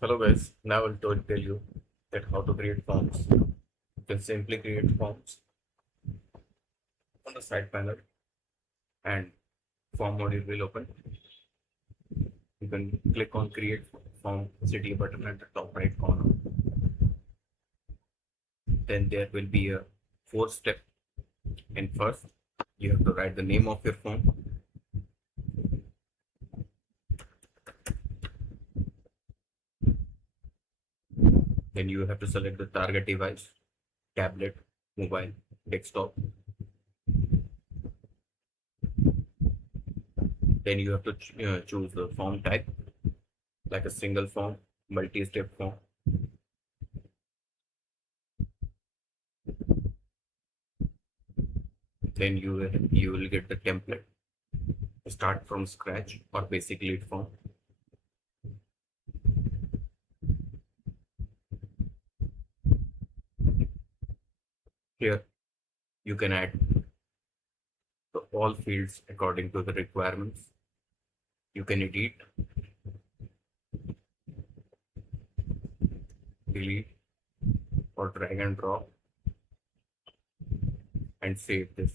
Hello guys, now I'll tell you that how to create forms. You can simply create forms on the side panel and form module will open. You can click on create form city button at the top right corner. Then there will be a 4 step. And first you have to write the name of your form. Then you have to select the target device, tablet, mobile, desktop. Then you have to choose the form type like a single form, multi-step form. Then you will get the template. Start from scratch or basic lead form. Here you can add all fields according to the requirements. You can edit, delete, or drag and drop and save this.